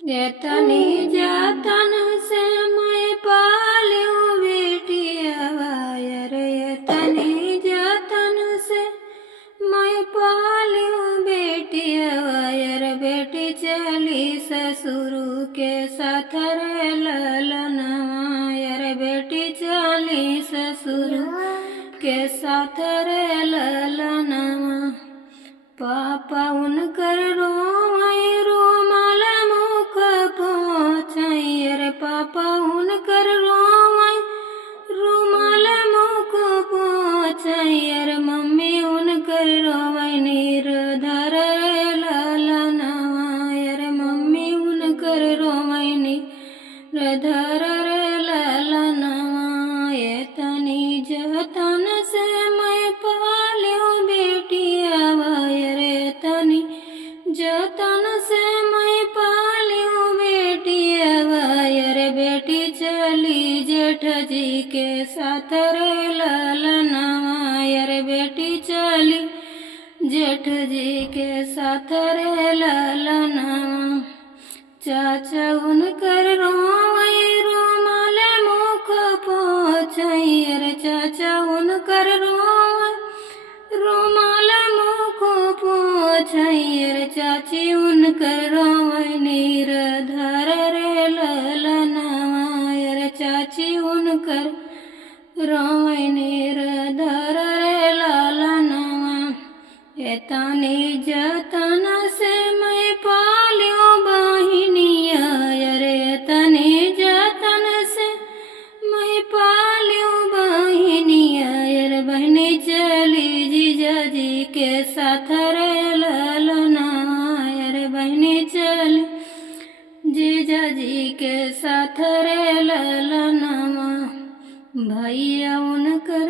एतनी जतन से मैं पालूं बेटियावा रे, एतनी जतन से मैं पालूं बेटियावा रे। बेटी चली ससुर के साथ रे ललनवा रे, बेटी चली ससुर के साथ रे ललनवा। पापा उनकर रोई रोमाल मुख पोछई रे, पापा उनकर रोई रुमाल मुख पोछई रे। मम्मी उनकर रोई निर्धर रे ललनवा रे, मम्मी उनकर रोई निर्धर रे ललनवा। एतनी जतन से मैं पालूं बेटियावा रे, एतनी जतन से मैं पालूं बेटियावा रे। बेटी चली जेठ जी के साथ रे ललनवा रे, बेटी चली जेठ जी के साथ रे ललनवा। चाचा उनकर रोई रुमाल मुख पोछई रे, चाचा उनकर रोई रुमाल मुख पोछई रे। चाची उनकर रोई निर्धर रे ललनवा रे, चाची उनकर रोई निर्धर रे ललनवा। एतनी जतन से मैं पालूं बहिनिया रे, एतनी जतन से मैं पालूं बहिनिया रे। बहनी चली जीजा जी के साथ रे ललनवा रे, बहनी चली जीजा जी के साथ रे ललनवा। भैया उनकर